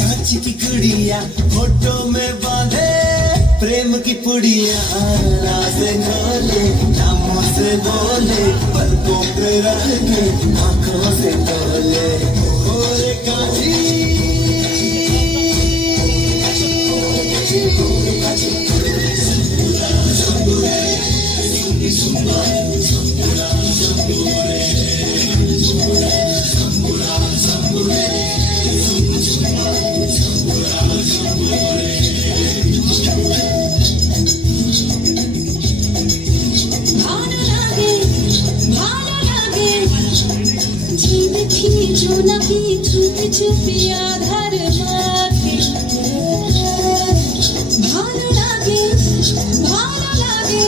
कांच की गुड़िया फोटो में बांधे प्रेम की पुड़िया से खोले नामों से बोले पलकों पे रखे आंखों से तोले और कांची চুপি আধার মাঠে ভালো লাগে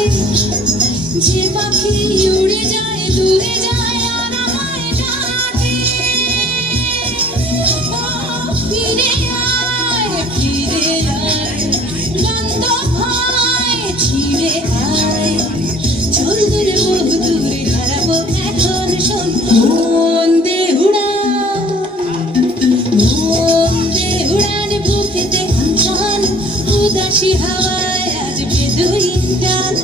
যে পাখি উড়ে যায় দূরে যায় আর আমায় ডাকে ফিরে আয় গন্ধ হয় ছিড়ে আয় চল দূরে বহু দূরে হারাবো এখন শোন মন দে উড়ান বুকেতে কাঞ্চন উদাসী হাওয়ায় আজ বেদুইন গান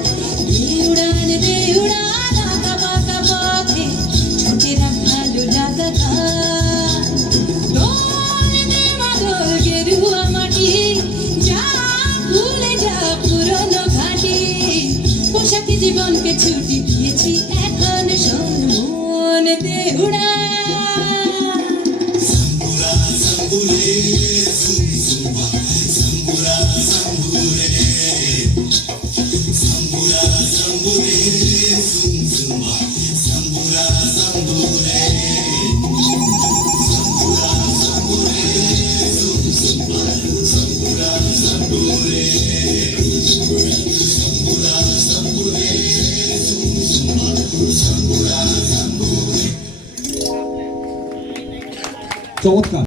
দে উড়ান আঁকা বাঁকা পথে ছোটেরা ভালো লাগা গান দোল দে মাদল গেরুয়া মাটি যা ভুলে যা পুরনো ঘাটি পোশাকি জীবনকে ছুটি দিয়েছি এখন শোন মন দে উড়ান চমৎকার।